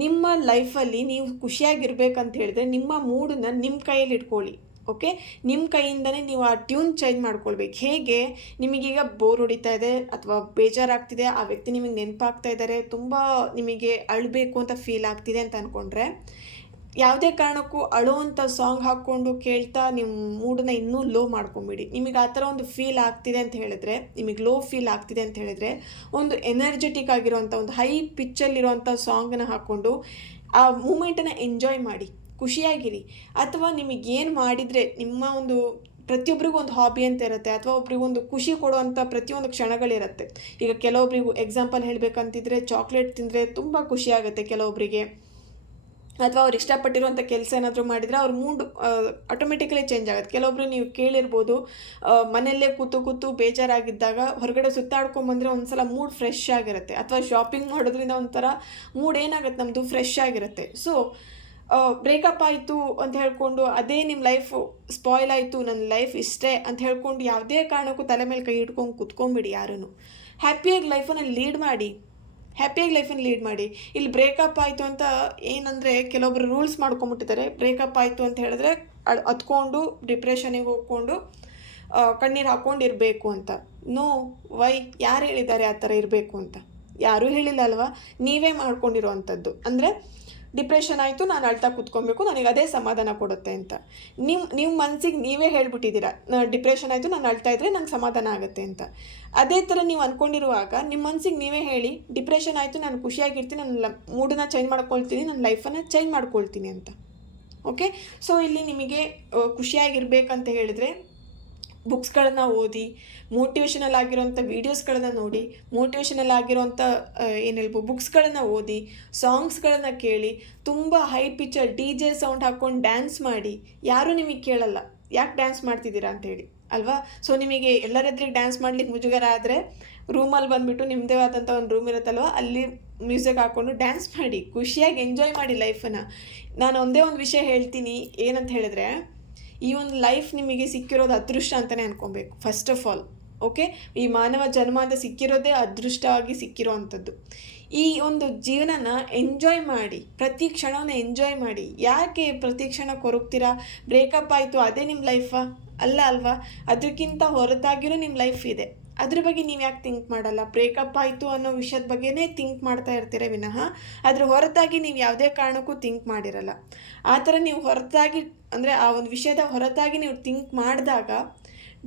ನಿಮ್ಮ ಲೈಫಲ್ಲಿ ನೀವು ಖುಷಿಯಾಗಿರ್ಬೇಕಂತ ಹೇಳಿದ್ರೆ ನಿಮ್ಮ ಮೂಡನ್ನು ನಿಮ್ಮ ಕೈಯಲ್ಲಿ ಇಟ್ಕೊಳ್ಳಿ. ಓಕೆ, ನಿಮ್ಮ ಕೈಯಿಂದನೇ ನೀವು ಆ ಟ್ಯೂನ್ ಚೇಂಜ್ ಮಾಡ್ಕೊಳ್ಬೇಕು. ಹೇಗೆ, ನಿಮಗೀಗ ಬೋರ್ ಹೊಡಿತಾ ಇದೆ ಅಥವಾ ಬೇಜಾರಾಗ್ತಿದೆ, ಆ ವ್ಯಕ್ತಿ ನಿಮಗೆ ನೆನಪಾಗ್ತಾ ಇದ್ದಾರೆ, ತುಂಬ ನಿಮಗೆ ಅಳಬೇಕು ಅಂತ ಫೀಲ್ ಆಗ್ತಿದೆ ಅಂತ ಅಂದ್ಕೊಂಡ್ರೆ, ಯಾವುದೇ ಕಾರಣಕ್ಕೂ ಅಳುವಂಥ ಸಾಂಗ್ ಹಾಕ್ಕೊಂಡು ಕೇಳ್ತಾ ನಿಮ್ಮ ಮೂಡನ್ನ ಇನ್ನೂ ಲೋ ಮಾಡ್ಕೊಂಬಿಡಿ. ನಿಮಗೆ ಆ ಥರ ಒಂದು ಫೀಲ್ ಆಗ್ತಿದೆ ಅಂತ ಹೇಳಿದ್ರೆ, ನಿಮಗೆ ಲೋ ಫೀಲ್ ಆಗ್ತಿದೆ ಅಂತ ಹೇಳಿದ್ರೆ, ಒಂದು ಎನರ್ಜೆಟಿಕ್ ಆಗಿರೋಂಥ ಒಂದು ಹೈ ಪಿಚ್ಚಲ್ಲಿರೋಂಥ ಸಾಂಗನ್ನು ಹಾಕ್ಕೊಂಡು ಆ ಮೂಮೆಂಟನ್ನು ಎಂಜಾಯ್ ಮಾಡಿ, ಖುಷಿಯಾಗಿರಿ. ಅಥವಾ ನಿಮಗೇನು ಮಾಡಿದರೆ ನಿಮ್ಮ ಒಂದು ಪ್ರತಿಯೊಬ್ಬರಿಗೂ ಒಂದು ಹಾಬಿ ಅಂತ ಇರುತ್ತೆ, ಅಥವಾ ಒಬ್ರಿಗೊಂದು ಖುಷಿ ಕೊಡುವಂಥ ಪ್ರತಿಯೊಂದು ಕ್ಷಣಗಳಿರುತ್ತೆ. ಈಗ ಕೆಲವೊಬ್ಬರಿಗೂ ಎಕ್ಸಾಂಪಲ್ ಹೇಳಬೇಕಂತಿದ್ರೆ ಚಾಕ್ಲೇಟ್ ತಿಂದರೆ ತುಂಬ ಖುಷಿಯಾಗುತ್ತೆ ಕೆಲವೊಬ್ಬರಿಗೆ, ಅಥವಾ ಅವ್ರು ಇಷ್ಟಪಟ್ಟಿರುವಂಥ ಕೆಲಸ ಏನಾದರೂ ಮಾಡಿದರೆ ಅವ್ರ ಮೂಡ್ ಆಟೋಮೆಟಿಕಲಿ ಚೇಂಜ್ ಆಗುತ್ತೆ. ಕೆಲವೊಬ್ರು ನೀವು ಕೇಳಿರ್ಬೋದು, ಮನೆಯಲ್ಲೇ ಕೂತು ಬೇಜಾರಾಗಿದ್ದಾಗ ಹೊರಗಡೆ ಸುತ್ತಾಡ್ಕೊಂಬಂದರೆ ಒಂದು ಸಲ ಮೂಡ್ ಫ್ರೆಶ್ ಆಗಿರುತ್ತೆ. ಅಥವಾ ಶಾಪಿಂಗ್ ಮಾಡೋದ್ರಿಂದ ಒಂಥರ ಮೂಡ್ ಏನಾಗುತ್ತೆ ನಮ್ಮದು ಫ್ರೆಶ್ ಆಗಿರುತ್ತೆ. ಸೊ ಬ್ರೇಕಪ್ ಆಯಿತು ಅಂತ ಹೇಳ್ಕೊಂಡು ಅದೇ ನಿಮ್ಮ ಲೈಫು ಸ್ಪಾಯ್ಲ್ ಆಯಿತು, ನನ್ನ ಲೈಫ್ ಇಷ್ಟೇ ಅಂತ ಹೇಳ್ಕೊಂಡು ಯಾವುದೇ ಕಾರಣಕ್ಕೂ ತಲೆ ಮೇಲೆ ಕೈ ಇಟ್ಕೊಂಡು ಕುತ್ಕೊಂಬಿಡಿ. ಯಾರೂ ಹ್ಯಾಪಿಯಾಗಿ ಲೈಫನ್ನು ಲೀಡ್ ಮಾಡಿ. ಇಲ್ಲಿ ಬ್ರೇಕಪ್ ಆಯಿತು ಅಂತ ಏನಂದರೆ ಕೆಲವೊಬ್ರು ರೂಲ್ಸ್ ಮಾಡ್ಕೊಂಬಿಟ್ಟಿದ್ದಾರೆ. ಬ್ರೇಕಪ್ ಆಯಿತು ಅಂತ ಹೇಳಿದ್ರೆ ಹತ್ಕೊಂಡು ಡಿಪ್ರೆಷನಿಗೆ ಹೋಗ್ಕೊಂಡು ಕಣ್ಣೀರು ಹಾಕ್ಕೊಂಡು ಇರಬೇಕು ಅಂತ. ನೋ ವೈ, ಯಾರು ಹೇಳಿದ್ದಾರೆ ಆ ಥರ ಇರಬೇಕು ಅಂತ? ಯಾರೂ ಹೇಳಿಲ್ಲ ಅಲ್ವಾ, ನೀವೇ ಮಾಡ್ಕೊಂಡಿರೋ ಅಂಥದ್ದು. ಅಂದರೆ ಡಿಪ್ರೆಷನ್ ಆಯಿತು, ನಾನು ಅಳ್ತಾ ಕೂತ್ಕೊಬೇಕು, ನನಗೆ ಅದೇ ಸಮಾಧಾನ ಕೊಡುತ್ತೆ ಅಂತ ನೀವು ಮನಸ್ಸಿಗೆ ನೀವೇ ಹೇಳ್ಬಿಟ್ಟಿದ್ದೀರಾ. ಡಿಪ್ರೆಷನ್ ಆಯಿತು, ನಾನು ಅಳ್ತಾ ಇದ್ದರೆ ನಂಗೆ ಸಮಾಧಾನ ಆಗುತ್ತೆ ಅಂತ. ಅದೇ ಥರ ನೀವು ಅಂದ್ಕೊಂಡಿರುವಾಗ ನಿಮ್ಮ ಮನಸ್ಸಿಗೆ ನೀವೇ ಹೇಳಿ, ಡಿಪ್ರೆಷನ್ ಆಯಿತು, ನಾನು ಖುಷಿಯಾಗಿರ್ತೀನಿ, ನನ್ನ ಮೂಡನ್ನ ಚೇಂಜ್ ಮಾಡ್ಕೊಳ್ತೀನಿ, ನನ್ನ ಲೈಫನ್ನು ಚೇಂಜ್ ಮಾಡ್ಕೊಳ್ತೀನಿ ಅಂತ. ಓಕೆ, ಸೊ ಇಲ್ಲಿ ನಿಮಗೆ ಖುಷಿಯಾಗಿರ್ಬೇಕಂತ ಹೇಳಿದರೆ ಬುಕ್ಸ್ಗಳನ್ನು ಓದಿ, ಮೋಟಿವೇಶನಲ್ ಆಗಿರೋಂಥ ವೀಡಿಯೋಸ್ಗಳನ್ನು ನೋಡಿ, ಮೋಟಿವೇಶನಲ್ ಆಗಿರೋಂಥ ಏನು ಹೇಳ್ಬೋದು ಬುಕ್ಸ್ಗಳನ್ನು ಓದಿ, ಸಾಂಗ್ಸ್ಗಳನ್ನು ಕೇಳಿ, ತುಂಬ ಹೈ ಪಿಚ್ಚರ್ DJ ಸೌಂಡ್ ಹಾಕ್ಕೊಂಡು ಡ್ಯಾನ್ಸ್ ಮಾಡಿ. ಯಾರೂ ನಿಮಗೆ ಕೇಳಲ್ಲ ಯಾಕೆ ಡ್ಯಾನ್ಸ್ ಮಾಡ್ತಿದ್ದೀರಾ ಅಂತೇಳಿ ಅಲ್ವಾ. ಸೊ ನಿಮಗೆ ಎಲ್ಲರೆದ್ರಿಗೆ ಡ್ಯಾನ್ಸ್ ಮಾಡ್ಲಿಕ್ಕೆ ಮುಜುಗರ ಆದರೆ ರೂಮಲ್ಲಿ ಬಂದುಬಿಟ್ಟು ನಿಮ್ಮದೇ ಆದಂಥ ಒಂದು ರೂಮ್ ಇರುತ್ತಲ್ವ, ಅಲ್ಲಿ ಮ್ಯೂಸಿಕ್ ಹಾಕ್ಕೊಂಡು ಡ್ಯಾನ್ಸ್ ಮಾಡಿ, ಖುಷಿಯಾಗಿ ಎಂಜಾಯ್ ಮಾಡಿ ಲೈಫನ್ನು. ನಾನು ಒಂದೇ ಒಂದು ವಿಷಯ ಹೇಳ್ತೀನಿ, ಏನಂತ ಹೇಳಿದ್ರೆ ಈ ಒಂದು ಲೈಫ್ ನಿಮಗೆ ಸಿಕ್ಕಿರೋದು ಅದೃಷ್ಟ ಅಂತಲೇ ಅನ್ಕೊಬೇಕು ಫಸ್ಟ್ ಆಫ್ ಆಲ್. ಓಕೆ, ಈ ಮಾನವ ಜನ್ಮ ಅಂತ ಸಿಕ್ಕಿರೋದೇ ಅದೃಷ್ಟವಾಗಿ ಸಿಕ್ಕಿರೋ ಅಂಥದ್ದು. ಈ ಒಂದು ಜೀವನನ ಎಂಜಾಯ್ ಮಾಡಿ, ಪ್ರತಿ ಕ್ಷಣವನ್ನು ಎಂಜಾಯ್ ಮಾಡಿ. ಯಾಕೆ ಪ್ರತಿ ಕ್ಷಣ ಕೊರಗ್ತೀರಾ? ಬ್ರೇಕಪ್ ಆಯಿತು ಅದೇ ನಿಮ್ಮ ಲೈಫಾ? ಅಲ್ವಾ, ಅದಕ್ಕಿಂತ ಹೊರತಾಗಿಯೂ ನಿಮ್ಮ ಲೈಫ್ ಇದೆ. ಅದ್ರ ಬಗ್ಗೆ ನೀವು ಯಾಕೆ ಥಿಂಕ್ ಮಾಡಲ್ಲ? ಬ್ರೇಕಪ್ ಆಯಿತು ಅನ್ನೋ ವಿಷಯದ ಬಗ್ಗೆನೇ ಥಿಂಕ್ ಮಾಡ್ತಾ ಇರ್ತೀರ ವಿನಃ ಅದ್ರ ಹೊರತಾಗಿ ನೀವು ಯಾವುದೇ ಕಾರಣಕ್ಕೂ ಥಿಂಕ್ ಮಾಡಿರಲ್ಲ. ಆ ಥರ ನೀವು ಹೊರತಾಗಿ ಅಂದರೆ ಆ ಒಂದು ವಿಷಯದ ಹೊರತಾಗಿ ನೀವು ಥಿಂಕ್ ಮಾಡಿದಾಗ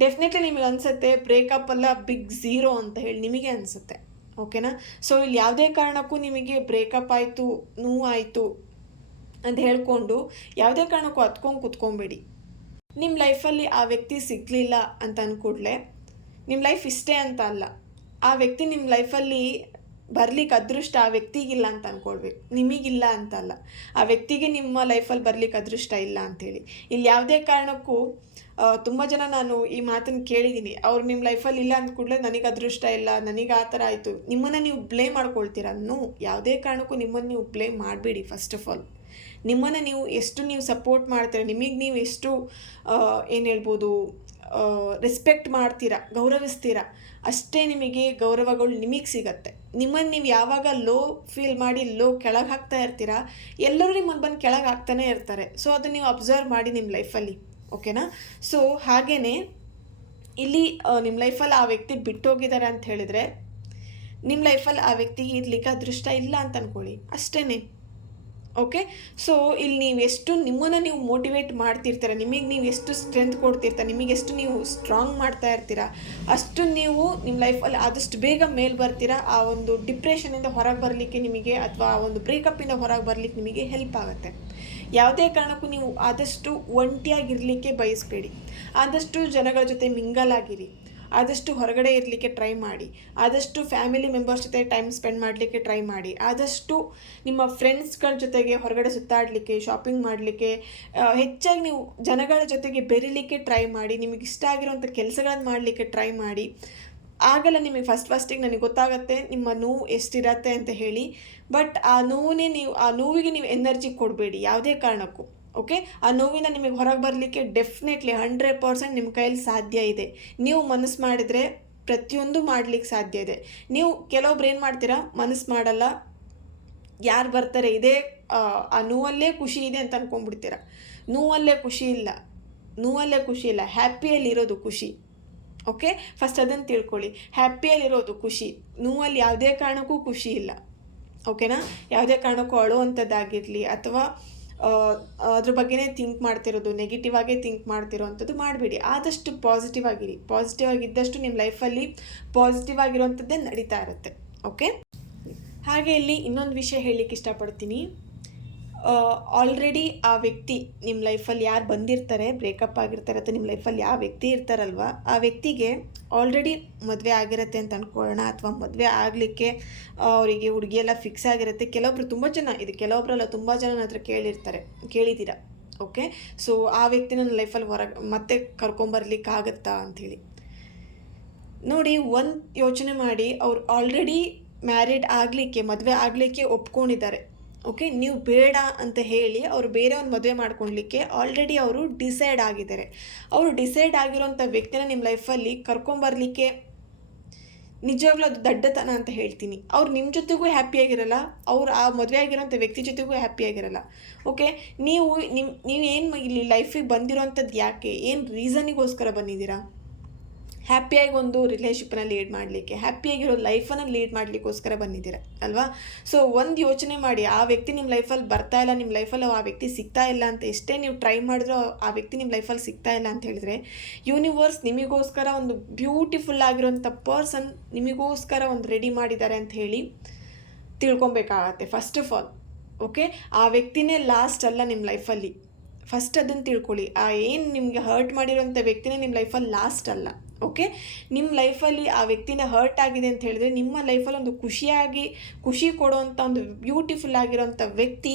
ಡೆಫಿನೆಟ್ಲಿ ನಿಮಗೆ ಅನಿಸುತ್ತೆ ಬ್ರೇಕಪ್ ಅಲ್ಲ ಬಿಗ್ ಝೀರೋ ಅಂತ ಹೇಳಿ ನಿಮಗೆ ಅನಿಸುತ್ತೆ. ಓಕೆನಾ? ಸೊ ಇಲ್ಲಿ ಯಾವುದೇ ಕಾರಣಕ್ಕೂ ನಿಮಗೆ ಬ್ರೇಕಪ್ ಆಯಿತು, ನೋವಾಯಿತು ಅಂತ ಹೇಳ್ಕೊಂಡು ಯಾವುದೇ ಕಾರಣಕ್ಕೂ ಹತ್ಕೊಂಡು ಕುತ್ಕೊಬೇಡಿ. ನಿಮ್ಮ ಲೈಫಲ್ಲಿ ಆ ವ್ಯಕ್ತಿ ಸಿಗಲಿಲ್ಲ ಅಂತ ಅಂದ್ಕೂಡ್ಲೆ ನಿಮ್ಮ ಲೈಫ್ ಇಷ್ಟೇ ಅಂತ ಅಲ್ಲ, ಆ ವ್ಯಕ್ತಿ ನಿಮ್ಮ ಲೈಫಲ್ಲಿ ಬರ್ಲಿಕ್ಕೆ ಅದೃಷ್ಟ ಆ ವ್ಯಕ್ತಿಗಿಲ್ಲ ಅಂತ ಅಂದ್ಕೊಳ್ಬೇಕು, ನಿಮಗಿಲ್ಲ ಅಂತ ಅಲ್ಲ. ಆ ವ್ಯಕ್ತಿಗೆ ನಿಮ್ಮ ಲೈಫಲ್ಲಿ ಬರ್ಲಿಕ್ಕೆ ಅದೃಷ್ಟ ಇಲ್ಲ ಅಂಥೇಳಿ ಇಲ್ಲಿ ಯಾವುದೇ ಕಾರಣಕ್ಕೂ ತುಂಬ ಜನ ನಾನು ಈ ಮಾತನ್ನು ಕೇಳಿದ್ದೀನಿ. ಅವ್ರು ನಿಮ್ಮ ಲೈಫಲ್ಲಿ ಇಲ್ಲ ಅಂದ್ಕೂಡಲೇ ನನಗೆ ಅದೃಷ್ಟ ಇಲ್ಲ, ನನಗೆ ಆ ಥರ ಆಯಿತು, ನಿಮ್ಮನ್ನು ನೀವು ಬ್ಲೇಮ್ ಮಾಡ್ಕೊಳ್ತೀರ. ಯಾವುದೇ ಕಾರಣಕ್ಕೂ ನಿಮ್ಮನ್ನು ನೀವು ಬ್ಲೇಮ್ ಮಾಡಬೇಡಿ. ಫಸ್ಟ್ ಆಫ್ ಆಲ್ ನಿಮ್ಮನ್ನು ನೀವು ಸಪೋರ್ಟ್ ಮಾಡ್ತೀರ, ನಿಮಗೆ ನೀವು ಎಷ್ಟು ಏನು ಹೇಳ್ಬೋದು ರೆಸ್ಪೆಕ್ಟ್ ಮಾಡ್ತೀರಾ, ಗೌರವಿಸ್ತೀರಾ, ಅಷ್ಟೇ ನಿಮಗೆ ಗೌರವಗಳು ನಿಮಗೆ ಸಿಗತ್ತೆ. ನಿಮ್ಮನ್ನು ನೀವು ಯಾವಾಗ ಲೋ ಫೀಲ್ ಮಾಡಿ ಕೆಳಗೆ ಹಾಕ್ತಾ ಇರ್ತೀರಾ, ಎಲ್ಲರೂ ನಿಮ್ಮನ್ನು ಬಂದು ಕೆಳಗೆ ಹಾಕ್ತಾನೆ ಇರ್ತಾರೆ. ಸೊ ಅದನ್ನು ನೀವು ಅಬ್ಸರ್ವ್ ಮಾಡಿ ನಿಮ್ಮ ಲೈಫಲ್ಲಿ. ಓಕೆನಾ? ಸೊ ಹಾಗೆಯೇ ಇಲ್ಲಿ ನಿಮ್ಮ ಲೈಫಲ್ಲಿ ಆ ವ್ಯಕ್ತಿ ಬಿಟ್ಟೋಗಿದ್ದಾರೆ ಅಂತ ಹೇಳಿದರೆ ನಿಮ್ಮ ಲೈಫಲ್ಲಿ ಆ ವ್ಯಕ್ತಿಗೆ ಇರಲಿಕ್ಕೆ ಅದೃಷ್ಟ ಇಲ್ಲ ಅಂತ ಅಂದ್ಕೊಳ್ಳಿ, ಅಷ್ಟೇ. ಓಕೆ, ಸೊ ಇಲ್ಲಿ ನೀವು ಎಷ್ಟು ನಿಮ್ಮನ್ನು ನೀವು ಮೋಟಿವೇಟ್ ಮಾಡ್ತಿರ್ತೀರ, ನಿಮಗೆ ನೀವು ಎಷ್ಟು ಸ್ಟ್ರೆಂತ್ ಕೊಡ್ತಿರ್ತೀರ, ನಿಮಗೆ ಎಷ್ಟು ನೀವು ಸ್ಟ್ರಾಂಗ್ ಮಾಡ್ತಾ ಇರ್ತೀರ, ಅಷ್ಟು ನೀವು ನಿಮ್ಮ ಲೈಫಲ್ಲಿ ಆದಷ್ಟು ಬೇಗ ಮೇಲೆ ಬರ್ತೀರಾ. ಆ ಒಂದು ಡಿಪ್ರೆಷನಿಂದ ಹೊರಗೆ ಬರಲಿಕ್ಕೆ ನಿಮಗೆ, ಅಥವಾ ಆ ಒಂದು ಬ್ರೇಕಪ್ಪಿಂದ ಹೊರಗೆ ಬರಲಿಕ್ಕೆ ನಿಮಗೆ ಹೆಲ್ಪ್ ಆಗುತ್ತೆ. ಯಾವುದೇ ಕಾರಣಕ್ಕೂ ನೀವು ಆದಷ್ಟು ಒಂಟಿಯಾಗಿರಲಿಕ್ಕೆ ಬಯಸಬೇಡಿ. ಆದಷ್ಟು ಜನಗಳ ಜೊತೆ ಮಿಂಗಲ್ ಆಗಿರಿ, ಆದಷ್ಟು ಹೊರಗಡೆ ಇರಲಿಕ್ಕೆ ಟ್ರೈ ಮಾಡಿ, ಆದಷ್ಟು ಫ್ಯಾಮಿಲಿ ಮೆಂಬರ್ಸ್ ಜೊತೆ ಟೈಮ್ ಸ್ಪೆಂಡ್ ಮಾಡಲಿಕ್ಕೆ ಟ್ರೈ ಮಾಡಿ, ಆದಷ್ಟು ನಿಮ್ಮ ಫ್ರೆಂಡ್ಸ್ಗಳ ಜೊತೆಗೆ ಹೊರಗಡೆ ಸುತ್ತಾಡಲಿಕ್ಕೆ, ಶಾಪಿಂಗ್ ಮಾಡಲಿಕ್ಕೆ, ಹೆಚ್ಚಾಗಿ ನೀವು ಜನಗಳ ಜೊತೆಗೆ ಬೆರೀಲಿಕ್ಕೆ ಟ್ರೈ ಮಾಡಿ, ನಿಮಗೆ ಇಷ್ಟ ಆಗಿರೋಂಥ ಕೆಲಸಗಳನ್ನು ಮಾಡಲಿಕ್ಕೆ ಟ್ರೈ ಮಾಡಿ. ಆಗಲ್ಲ ನಿಮಗೆ ಫಸ್ಟಿಗೆ ನನಗೆ ಗೊತ್ತಾಗುತ್ತೆ ನಿಮ್ಮ ನೋವು ಎಷ್ಟಿರತ್ತೆ ಅಂತ ಹೇಳಿ. ಬಟ್ ಆ ನೋವಿಗೆ ನೀವು ಎನರ್ಜಿ ಕೊಡಬೇಡಿ ಯಾವುದೇ ಕಾರಣಕ್ಕೂ. ಓಕೆ, ಆ ನೋವಿನ ನಿಮಗೆ ಹೊರಗೆ ಬರಲಿಕ್ಕೆ ಡೆಫಿನೆಟ್ಲಿ 100% ನಿಮ್ಮ ಕೈಯಲ್ಲಿ ಸಾಧ್ಯ ಇದೆ. ನೀವು ಮನಸ್ಸು ಮಾಡಿದರೆ ಪ್ರತಿಯೊಂದು ಮಾಡಲಿಕ್ಕೆ ಸಾಧ್ಯ ಇದೆ. ನೀವು ಕೆಲವೊಬ್ರು ಏನು ಮಾಡ್ತೀರಾ, ಮನಸ್ಸು ಮಾಡಲ್ಲ, ಯಾರು ಬರ್ತಾರೆ ಇದೇ ಆ ನೋವಲ್ಲೇ ಖುಷಿ ಇದೆ ಅಂತ ಅಂದ್ಕೊಂಡ್ಬಿಡ್ತೀರ. ನೋವಲ್ಲೇ ಖುಷಿ ಇಲ್ಲ, ಹ್ಯಾಪಿಯಲ್ಲಿರೋದು ಖುಷಿ. ಓಕೆ, ಫಸ್ಟ್ ಅದನ್ನು ತಿಳ್ಕೊಳ್ಳಿ. ಹ್ಯಾಪಿಯಲ್ಲಿರೋದು ಖುಷಿ, ನೋವಲ್ಲಿ ಯಾವುದೇ ಕಾರಣಕ್ಕೂ ಖುಷಿ ಇಲ್ಲ. ಓಕೆನಾ? ಯಾವುದೇ ಕಾರಣಕ್ಕೂ ಅಳುವಂಥದ್ದಾಗಿರಲಿ ಅಥವಾ ಅದ್ರ ಬಗ್ಗೆನೇ ಥಿಂಕ್ ಮಾಡ್ತಿರೋದು, ನೆಗೆಟಿವ್ ಆಗೇ ಥಿಂಕ್ ಮಾಡ್ತಿರೋ ಅಂಥದ್ದು ಮಾಡಬೇಡಿ. ಆದಷ್ಟು ಪಾಸಿಟಿವ್ ಆಗಿರಿ. ಪಾಸಿಟಿವ್ ಆಗಿದ್ದಷ್ಟು ನಿಮ್ಮ ಲೈಫಲ್ಲಿ ಪಾಸಿಟಿವ್ ಆಗಿರೋವಂಥದ್ದೇ ನಡೀತಾ ಇರುತ್ತೆ. ಓಕೆ, ಹಾಗೆ ಇಲ್ಲಿ ಇನ್ನೊಂದು ವಿಷಯ ಹೇಳಲಿಕ್ಕೆ ಇಷ್ಟಪಡ್ತೀನಿ. ಆಲ್ರೆಡಿ ಆ ವ್ಯಕ್ತಿ ನಿಮ್ಮ ಲೈಫಲ್ಲಿ ಯಾರು ಬಂದಿರ್ತಾರೆ, ಬ್ರೇಕಪ್ ಆಗಿರ್ತಾರೆ ಅಥವಾ ನಿಮ್ಮ ಲೈಫಲ್ಲಿ ಯಾವ ವ್ಯಕ್ತಿ ಇರ್ತಾರಲ್ವ, ಆ ವ್ಯಕ್ತಿಗೆ ಆಲ್ರೆಡಿ ಮದುವೆ ಆಗಿರುತ್ತೆ ಅಂತ ಅಂದ್ಕೊಳ್ಳೋಣ, ಅಥವಾ ಮದುವೆ ಆಗಲಿಕ್ಕೆ ಅವರಿಗೆ ಹುಡುಗಿಯೆಲ್ಲ ಫಿಕ್ಸ್ ಆಗಿರುತ್ತೆ. ಕೆಲವೊಬ್ರು ತುಂಬ ಜನ, ಇದು ಕೆಲವೊಬ್ಬರಲ್ಲ ತುಂಬ ಜನ ನನ್ನ ಹತ್ರ ಕೇಳಿದ್ದೀರ. ಓಕೆ, ಸೊ ಆ ವ್ಯಕ್ತಿನ ನನ್ನ ಲೈಫಲ್ಲಿ ಹೊರಗೆ ಮತ್ತೆ ಕರ್ಕೊಂಬರ್ಲಿಕ್ಕಾಗತ್ತಾ ಅಂಥೇಳಿ ನೋಡಿ. ಒಂದು ಯೋಚನೆ ಮಾಡಿ, ಅವ್ರು ಆಲ್ರೆಡಿ ಮ್ಯಾರಿಡ್ ಆಗಲಿಕ್ಕೆ, ಮದುವೆ ಆಗಲಿಕ್ಕೆ ಒಪ್ಕೊಂಡಿದ್ದಾರೆ. ಓಕೆ, ನೀವು ಬೇಡ ಅಂತ ಹೇಳಿ ಅವರು ಬೇರೆ ಒಂದು ಮದುವೆ ಮಾಡ್ಕೊಳ್ಲಿಕ್ಕೆ ಆಲ್ರೆಡಿ ಅವರು ಡಿಸೈಡ್ ಆಗಿದ್ದಾರೆ. ಅವರು ಡಿಸೈಡ್ ಆಗಿರೋಂಥ ವ್ಯಕ್ತಿನ ನಿಮ್ಮ ಲೈಫಲ್ಲಿ ಕರ್ಕೊಂಬರ್ಲಿಕ್ಕೆ ನಿಜವಾಗ್ಲೂ ಅದು ದಡ್ಡತನ ಅಂತ ಹೇಳ್ತೀನಿ. ಅವ್ರು ನಿಮ್ಮ ಜೊತೆಗೂ ಹ್ಯಾಪಿಯಾಗಿರಲ್ಲ, ಅವ್ರು ಆ ಮದುವೆ ಆಗಿರೋಂಥ ವ್ಯಕ್ತಿ ಜೊತೆಗೂ ಹ್ಯಾಪಿಯಾಗಿರಲ್ಲ. ಓಕೆ, ನೀವೇನು ಇಲ್ಲಿ ಲೈಫಿಗೆ ಬಂದಿರೋಂಥದ್ದು ಯಾಕೆ, ಏನು ರೀಸನಿಗೋಸ್ಕರ ಬಂದಿದ್ದೀರಾ? ಹ್ಯಾಪಿಯಾಗಿ ಒಂದು ರಿಲೇಷನ್ಶಿಪ್ನ ಲೀಡ್ ಮಾಡಲಿಕ್ಕೆ, ಹ್ಯಾಪಿಯಾಗಿರೋ ಲೈಫನ್ನು ಲೀಡ್ ಮಾಡಲಿಕ್ಕೋಸ್ಕರ ಬಂದಿದ್ದೀರ ಅಲ್ವಾ? ಸೊ ಒಂದು ಯೋಚನೆ ಮಾಡಿ, ಆ ವ್ಯಕ್ತಿ ನಿಮ್ಮ ಲೈಫಲ್ಲಿ ಬರ್ತಾ ಇಲ್ಲ, ನಿಮ್ಮ ಲೈಫಲ್ಲಿ ಆ ವ್ಯಕ್ತಿ ಸಿಗ್ತಾ ಇಲ್ಲ ಅಂತ ಎಷ್ಟೇ ನೀವು ಟ್ರೈ ಮಾಡಿದ್ರೂ ಆ ವ್ಯಕ್ತಿ ನಿಮ್ಮ ಲೈಫಲ್ಲಿ ಸಿಗ್ತಾ ಇಲ್ಲ ಅಂತ ಹೇಳಿದ್ರೆ, ಯೂನಿವರ್ಸ್ ನಿಮಗೋಸ್ಕರ ಒಂದು ಬ್ಯೂಟಿಫುಲ್ ಆಗಿರೋಂಥ ಪರ್ಸನ್ ನಿಮಗೋಸ್ಕರ ಒಂದು ರೆಡಿ ಮಾಡಿದ್ದಾರೆ ಅಂತ ಹೇಳಿ ತಿಳ್ಕೊಬೇಕಾಗತ್ತೆ ಫಸ್ಟ್ ಆಫ್ ಆಲ್. ಓಕೆ, ಆ ವ್ಯಕ್ತಿನೇ ಲಾಸ್ಟ್ ಅಲ್ಲ ನಿಮ್ಮ ಲೈಫಲ್ಲಿ. ಫಸ್ಟ್ ಅದನ್ನು ತಿಳ್ಕೊಳ್ಳಿ. ಆ ಏನು ನಿಮಗೆ ಹರ್ಟ್ ಮಾಡಿರೋಂಥ ವ್ಯಕ್ತಿನೇ ನಿಮ್ಮ ಲೈಫಲ್ಲಿ ಲಾಸ್ಟ್ ಅಲ್ಲ. ಓಕೆ, ನಿಮ್ಮ ಲೈಫಲ್ಲಿ ಆ ವ್ಯಕ್ತಿನ ಹರ್ಟ್ ಆಗಿದೆ ಅಂತ ಹೇಳಿದ್ರೆ, ನಿಮ್ಮ ಲೈಫಲ್ಲಿ ಒಂದು ಖುಷಿ ಕೊಡುವಂಥ ಒಂದು ಬ್ಯೂಟಿಫುಲ್ ಆಗಿರೋಂಥ ವ್ಯಕ್ತಿ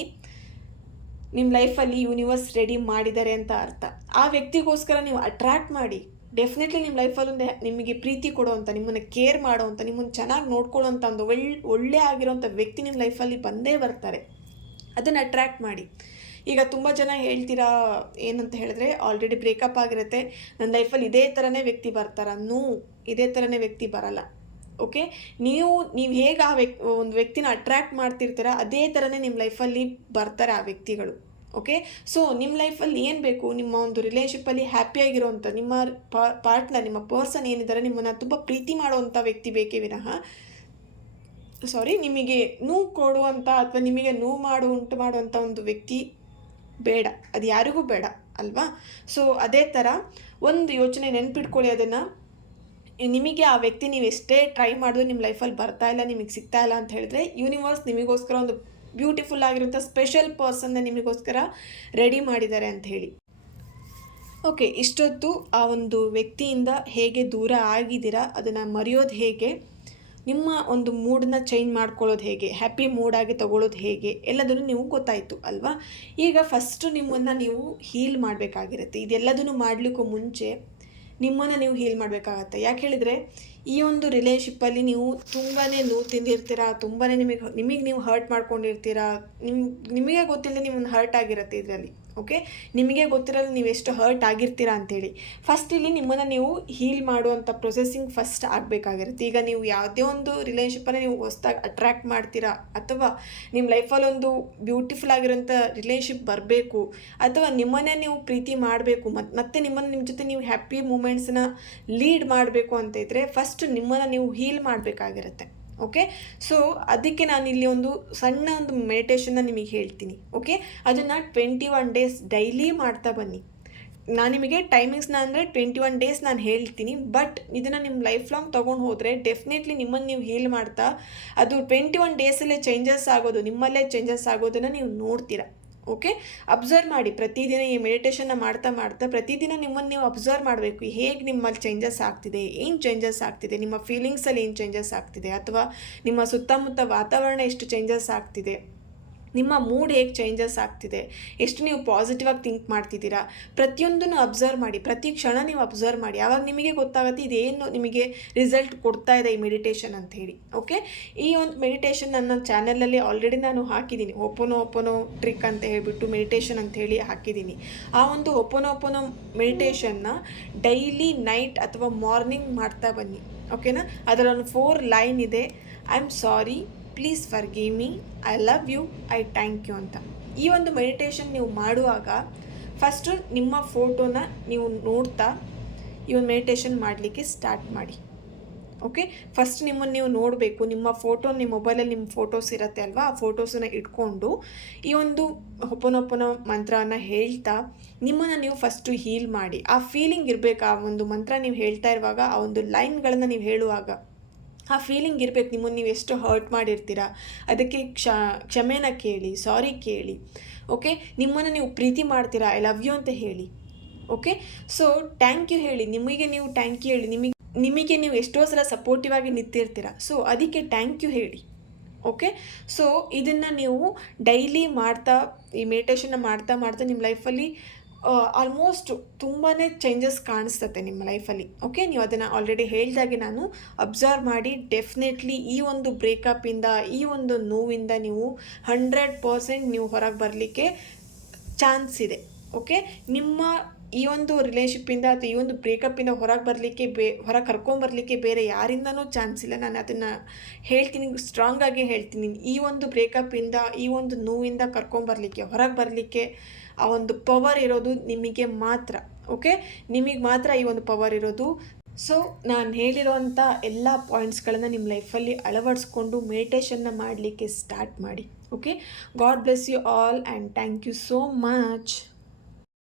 ನಿಮ್ಮ ಲೈಫಲ್ಲಿ ಯೂನಿವರ್ಸ್ ರೆಡಿ ಮಾಡಿದ್ದಾರೆ ಅಂತ ಅರ್ಥ. ಆ ವ್ಯಕ್ತಿಗೋಸ್ಕರ ನೀವು ಅಟ್ರ್ಯಾಕ್ಟ್ ಮಾಡಿ. ಡೆಫಿನೆಟ್ಲಿ ನಿಮ್ಮ ಲೈಫಲ್ಲಿ ಒಂದು ನಿಮಗೆ ಪ್ರೀತಿ ಕೊಡುವಂಥ, ನಿಮ್ಮನ್ನು ಕೇರ್ ಮಾಡೋವಂಥ, ನಿಮ್ಮನ್ನು ಚೆನ್ನಾಗಿ ನೋಡ್ಕೊಳ್ಳೋವಂಥ ಒಂದು ಒಳ್ಳೆ ಆಗಿರೋಂಥ ವ್ಯಕ್ತಿ ನಿಮ್ಮ ಲೈಫಲ್ಲಿ ಬಂದೇ ಬರ್ತಾರೆ. ಅದನ್ನು ಅಟ್ರ್ಯಾಕ್ಟ್ ಮಾಡಿ. ಈಗ ತುಂಬ ಜನ ಹೇಳ್ತೀರಾ ಏನಂತ ಹೇಳಿದ್ರೆ, ಆಲ್ರೆಡಿ ಬ್ರೇಕಪ್ ಆಗಿರುತ್ತೆ, ನನ್ನ ಲೈಫಲ್ಲಿ ಇದೇ ಥರನೇ ವ್ಯಕ್ತಿ ಬರ್ತಾರ? ಇದೇ ಥರನೇ ವ್ಯಕ್ತಿ ಬರಲ್ಲ. ಓಕೆ, ನೀವು ಹೇಗೆ ಒಂದು ವ್ಯಕ್ತಿನ ಅಟ್ರ್ಯಾಕ್ಟ್ ಮಾಡ್ತಿರ್ತೀರ, ಅದೇ ಥರನೇ ನಿಮ್ಮ ಲೈಫಲ್ಲಿ ಬರ್ತಾರೆ ಆ ವ್ಯಕ್ತಿಗಳು. ಓಕೆ, ಸೊ ನಿಮ್ಮ ಲೈಫಲ್ಲಿ ಏನು ಬೇಕು, ನಿಮ್ಮ ಒಂದು ರಿಲೇಷನ್ಶಿಪ್ಪಲ್ಲಿ ಹ್ಯಾಪಿಯಾಗಿರೋವಂಥ ನಿಮ್ಮ ಪಾರ್ಟ್ನರ್, ನಿಮ್ಮ ಪರ್ಸನ್ ಏನಿದ್ದಾರೆ, ನಿಮ್ಮನ್ನು ತುಂಬ ಪ್ರೀತಿ ಮಾಡುವಂಥ ವ್ಯಕ್ತಿ ಬೇಕೇ ವಿನಃ ನಿಮಗೆ ನೋವು ಕೊಡುವಂಥ ಅಥವಾ ನಿಮಗೆ ನೋವು ಉಂಟು ಮಾಡುವಂಥ ಒಂದು ವ್ಯಕ್ತಿ ಬೇಡ. ಅದು ಯಾರಿಗೂ ಬೇಡ ಅಲ್ವಾ? ಸೊ ಅದೇ ಥರ ಒಂದು ಯೋಚನೆ ನೆನ್ಪಿಟ್ಕೊಳ್ಳಿ. ಅದನ್ನು ನಿಮಗೆ ಆ ವ್ಯಕ್ತಿ ನೀವು ಎಷ್ಟೇ ಟ್ರೈ ಮಾಡಿದ್ರು ನಿಮ್ಮ ಲೈಫಲ್ಲಿ ಬರ್ತಾ ಇಲ್ಲ, ನಿಮಗೆ ಸಿಗ್ತಾ ಇಲ್ಲ ಅಂತ ಹೇಳಿದ್ರೆ, ಯೂನಿವರ್ಸ್ ನಿಮಗೋಸ್ಕರ ಒಂದು ಬ್ಯೂಟಿಫುಲ್ ಆಗಿರೋಂಥ ಸ್ಪೆಷಲ್ ಪರ್ಸನ್ನ ನಿಮಗೋಸ್ಕರ ರೆಡಿ ಮಾಡಿದ್ದಾರೆ ಅಂತ ಹೇಳಿ. ಓಕೆ, ಇಷ್ಟೊತ್ತು ಆ ಒಂದು ವ್ಯಕ್ತಿಯಿಂದ ಹೇಗೆ ದೂರ ಆಗಿದ್ದೀರಾ, ಅದನ್ನು ಮರೆಯೋದು ಹೇಗೆ, ನಿಮ್ಮ ಒಂದು ಮೂಡನ್ನ ಚೇಂಜ್ ಮಾಡ್ಕೊಳ್ಳೋದು ಹೇಗೆ, ಹ್ಯಾಪಿ ಮೂಡಾಗಿ ತೊಗೊಳ್ಳೋದು ಹೇಗೆ, ಎಲ್ಲದನ್ನು ನೀವು ಗೊತ್ತಾಯಿತು ಅಲ್ವಾ? ಈಗ ಫಸ್ಟು ನಿಮ್ಮನ್ನು ನೀವು ಹೀಲ್ ಮಾಡಬೇಕಾಗಿರುತ್ತೆ. ಇದೆಲ್ಲದನ್ನು ಮಾಡಲಿಕ್ಕೂ ಮುಂಚೆ ನಿಮ್ಮನ್ನು ನೀವು ಹೀಲ್ ಮಾಡಬೇಕಾಗತ್ತೆ. ಯಾಕೆ ಹೇಳಿದರೆ, ಈ ಒಂದು ರಿಲೇಷನ್ಶಿಪ್ಪಲ್ಲಿ ನೀವು ತುಂಬಾ ನೋವು ತಿಂದಿರ್ತೀರ, ತುಂಬಾ ನಿಮಗೆ ನೀವು ಹರ್ಟ್ ಮಾಡ್ಕೊಂಡಿರ್ತೀರ, ನಿಮಗೆ ಗೊತ್ತಿಲ್ಲದೆ ನಿಮ್ಮನ್ನು ಹರ್ಟ್ ಆಗಿರುತ್ತೆ ಇದರಲ್ಲಿ. ಓಕೆ, ನಿಮಗೆ ಗೊತ್ತಿರಲ್ಲ ನೀವು ಎಷ್ಟು ಹರ್ಟ್ ಆಗಿರ್ತೀರಾ ಅಂಥೇಳಿ. ಫಸ್ಟ್ ಇಲ್ಲಿ ನಿಮ್ಮನ್ನು ನೀವು ಹೀಲ್ ಮಾಡುವಂಥ ಪ್ರೊಸೆಸಿಂಗ್ ಫಸ್ಟ್ ಆಗಬೇಕಾಗಿರುತ್ತೆ. ಈಗ ನೀವು ಯಾವುದೇ ಒಂದು ರಿಲೇಷನ್ಶಿಪ್ಪನ್ನು ನೀವು ಹೊಸ್ದಾಗಿ ಅಟ್ರ್ಯಾಕ್ಟ್ ಮಾಡ್ತೀರಾ, ಅಥವಾ ನಿಮ್ಮ ಲೈಫಲ್ಲಿ ಒಂದು ಬ್ಯೂಟಿಫುಲ್ ಆಗಿರೋಂಥ ರಿಲೇಷನ್ಶಿಪ್ ಬರಬೇಕು, ಅಥವಾ ನಿಮ್ಮನ್ನೇ ನೀವು ಪ್ರೀತಿ ಮಾಡಬೇಕು, ಮತ್ತು ನಿಮ್ಮ ಜೊತೆ ನೀವು ಹ್ಯಾಪಿ ಮೂಮೆಂಟ್ಸನ್ನ ಲೀಡ್ ಮಾಡಬೇಕು ಅಂತ ಇದ್ದರೆ, ಫಸ್ಟ್ ನಿಮ್ಮನ್ನು ನೀವು ಹೀಲ್ ಮಾಡಬೇಕಾಗಿರುತ್ತೆ. ಓಕೆ, ಸೊ ಅದಕ್ಕೆ ನಾನು ಇಲ್ಲಿ ಒಂದು ಸಣ್ಣ ಒಂದು ಮೆಡಿಟೇಷನ್ನ ನಿಮಗೆ ಹೇಳ್ತೀನಿ. ಓಕೆ, ಅದನ್ನು 21 ಡೇಸ್ ಡೈಲಿ ಮಾಡ್ತಾ ಬನ್ನಿ. ನಾನು ನಿಮಗೆ ಟೈಮಿಂಗ್ಸ್ನ ಅಂದರೆ 21 ಡೇಸ್ ನಾನು ಹೇಳ್ತೀನಿ. ಬಟ್ ಇದನ್ನು ನಿಮ್ಮ ಲೈಫ್ ಲಾಂಗ್ ತೊಗೊಂಡು ಹೋದರೆ ಡೆಫಿನೆಟ್ಲಿ ನಿಮ್ಮನ್ನು ನೀವು ಹೀಲ್ ಮಾಡ್ತಾ ಅದು 21 ಡೇಸಲ್ಲೇ ಚೇಂಜಸ್ ಆಗೋದು, ನಿಮ್ಮಲ್ಲೇ ಚೇಂಜಸ್ ಆಗೋದನ್ನು ನೀವು ನೋಡ್ತೀರಾ. ಓಕೆ, ಅಬ್ಸರ್ವ್ ಮಾಡಿ. ಪ್ರತಿದಿನ ಈ ಮೆಡಿಟೇಷನ್ನ ಮಾಡ್ತಾ ಪ್ರತಿದಿನ ನಿಮ್ಮನ್ನು ನೀವು ಅಬ್ಸರ್ವ್ ಮಾಡಬೇಕು. ಹೇಗೆ ನಿಮ್ಮಲ್ಲಿ ಚೇಂಜಸ್ ಆಗ್ತಿದೆ, ಏನು ಚೇಂಜಸ್ ಆಗ್ತಿದೆ, ನಿಮ್ಮ ಫೀಲಿಂಗ್ಸಲ್ಲಿ ಏನು ಚೇಂಜಸ್ ಆಗ್ತಿದೆ, ಅಥವಾ ನಿಮ್ಮ ಸುತ್ತಮುತ್ತ ವಾತಾವರಣ ಎಷ್ಟು ಚೇಂಜಸ್ ಆಗ್ತಿದೆ, ನಿಮ್ಮ ಮೂಡ್ ಹೇಗೆ ಚೇಂಜಸ್ ಆಗ್ತಿದೆ, ಎಷ್ಟು ನೀವು ಪಾಸಿಟಿವ್ ಆಗಿ ಥಿಂಕ್ ಮಾಡ್ತಿದ್ದೀರಾ, ಪ್ರತಿಯೊಂದನ್ನು ಅಬ್ಸರ್ವ್ ಮಾಡಿ. ಪ್ರತಿ ಕ್ಷಣ ನೀವು ಅಬ್ಸರ್ವ್ ಮಾಡಿ. ಆವಾಗ ನಿಮಗೆ ಗೊತ್ತಾಗುತ್ತೆ ಇದೇನು ನಿಮಗೆ ರಿಸಲ್ಟ್ ಕೊಡ್ತಾ ಇದೆ ಈ ಮೆಡಿಟೇಷನ್ ಅಂತ ಹೇಳಿ. ಓಕೆ, ಈ ಒಂದು ಮೆಡಿಟೇಷನ್ ನನ್ನ ಚಾನಲಲ್ಲಿ ಆಲ್ರೆಡಿ ನಾನು ಹಾಕಿದ್ದೀನಿ. ಓಪನೋ ಟ್ರಿಕ್ ಅಂತ ಹೇಳಿಬಿಟ್ಟು ಮೆಡಿಟೇಷನ್ ಅಂತ ಹೇಳಿ ಹಾಕಿದ್ದೀನಿ. ಆ ಒಂದು ಓಪನೋ ಮೆಡಿಟೇಷನ್ನ ಡೈಲಿ ನೈಟ್ ಅಥವಾ ಮಾರ್ನಿಂಗ್ ಮಾಡ್ತಾ ಬನ್ನಿ. ಓಕೆನಾ? ಅದರೊಂದು 4 ಲೈನ್ ಇದೆ. I am sorry, please forgive me, I love you, I thank you ಅಂತ. ಈ ಒಂದು ಮೆಡಿಟೇಷನ್ ನೀವು ಮಾಡುವಾಗ ಫಸ್ಟು ನಿಮ್ಮ ಫೋಟೋನ ನೀವು ನೋಡ್ತಾ ಈ ಒಂದು ಮೆಡಿಟೇಷನ್ ಮಾಡಲಿಕ್ಕೆ ಸ್ಟಾರ್ಟ್ ಮಾಡಿ. ಓಕೆ, ಫಸ್ಟ್ ನಿಮ್ಮನ್ನು ನೀವು ನೋಡಬೇಕು. ನಿಮ್ಮ ಫೋಟೋ, ನಿಮ್ಮ ಮೊಬೈಲಲ್ಲಿ ನಿಮ್ಮ ಫೋಟೋಸ್ ಇರುತ್ತೆ ಅಲ್ವಾ, ಆ ಫೋಟೋಸನ್ನು ಇಟ್ಕೊಂಡು ಈ ಒಂದು ಹೊಪ್ಪನೊಪ್ಪನ ಮಂತ್ರವನ್ನು ಹೇಳ್ತಾ ನಿಮ್ಮನ್ನು ನೀವು ಫಸ್ಟು ಹೀಲ್ ಮಾಡಿ. ಆ ಫೀಲಿಂಗ್ ಇರಬೇಕು. ಆ ಒಂದು ಮಂತ್ರ ನೀವು ಹೇಳ್ತಾ ಇರುವಾಗ, ಆ ಒಂದು ಲೈನ್ಗಳನ್ನು ನೀವು ಹೇಳುವಾಗ ಆ ಫೀಲಿಂಗ್ ಇರಬೇಕು. ನಿಮ್ಮನ್ನು ನೀವು ಎಷ್ಟು ಹರ್ಟ್ ಮಾಡಿರ್ತೀರ ಅದಕ್ಕೆ ಕ್ಷಮೆನ ಕೇಳಿ, ಸಾರಿ ಕೇಳಿ. ಓಕೆ, ನಿಮ್ಮನ್ನು ನೀವು ಪ್ರೀತಿ ಮಾಡ್ತೀರಾ, ಐ ಲವ್ ಯು ಅಂತ ಹೇಳಿ. ಓಕೆ, ಸೊ ಥ್ಯಾಂಕ್ ಯು ಹೇಳಿ, ನಿಮಗೆ ನೀವು ಥ್ಯಾಂಕ್ ಯು ಹೇಳಿ. ನಿಮಗೆ ನೀವು ಎಷ್ಟೋ ಸಲ ಸಪೋರ್ಟಿವ್ ಆಗಿ ನಿಂತಿರ್ತೀರ, ಸೊ ಅದಕ್ಕೆ ಥ್ಯಾಂಕ್ ಯು ಹೇಳಿ. ಓಕೆ, ಸೊ ಇದನ್ನು ನೀವು ಡೈಲಿ ಮಾಡ್ತಾ, ಈ ಮೆಡಿಟೇಷನ್ನ ಮಾಡ್ತಾ ಮಾಡ್ತಾ ನಿಮ್ಮ ಲೈಫಲ್ಲಿ ಆಲ್ಮೋಸ್ಟ್ ತುಂಬಾ ಚೇಂಜಸ್ ಕಾಣಿಸ್ತತೆ ನಿಮ್ಮ ಲೈಫಲ್ಲಿ. ಓಕೆ, ನೀವು ಅದನ್ನು ಆಲ್ರೆಡಿ ಹೇಳಿದಾಗೆ ನಾನು ಅಬ್ಸರ್ವ್ ಮಾಡಿ ಡೆಫಿನೆಟ್ಲಿ ಈ ಒಂದು ಬ್ರೇಕಪ್ಪಿಂದ, ಈ ಒಂದು ನೋವಿಂದ ನೀವು 100% ನೀವು ಹೊರಗೆ ಬರಲಿಕ್ಕೆ ಚಾನ್ಸ್ ಇದೆ. ಓಕೆ, ನಿಮ್ಮ ಈ ಒಂದು ರಿಲೇಶಿಪ್ಪಿಂದ ಅಥವಾ ಈ ಒಂದು ಬ್ರೇಕಪ್ಪಿಂದ ಹೊರಗೆ ಬರಲಿಕ್ಕೆ ಹೊರಗೆ ಕರ್ಕೊಂಬರಲಿಕ್ಕೆ ಬೇರೆ ಯಾರಿಂದನೂ ಚಾನ್ಸ್ ಇಲ್ಲ. ನಾನು ಅದನ್ನು ಹೇಳ್ತೀನಿ, ಸ್ಟ್ರಾಂಗಾಗಿ ಹೇಳ್ತೀನಿ. ಈ ಒಂದು ಬ್ರೇಕಪ್ಪಿಂದ, ಈ ಒಂದು ನೋವಿಂದ ಕರ್ಕೊಂಬರಲಿಕ್ಕೆ, ಹೊರಗೆ ಬರಲಿಕ್ಕೆ ಆ ಒಂದು ಪವರ್ ಇರೋದು ನಿಮಗೆ ಮಾತ್ರ. ಓಕೆ, ನಿಮಗೆ ಮಾತ್ರ ಈ ಒಂದು ಪವರ್ ಇರೋದು. ಸೊ ನಾನು ಹೇಳಿರೋವಂಥ ಎಲ್ಲ ಪಾಯಿಂಟ್ಸ್ಗಳನ್ನು ನಿಮ್ಮ ಲೈಫಲ್ಲಿ ಅಳವಡಿಸ್ಕೊಂಡು ಮೆಡಿಟೇಷನ್ನ ಮಾಡಲಿಕ್ಕೆ ಸ್ಟಾರ್ಟ್ ಮಾಡಿ. Okay, God bless you all and thank you so much.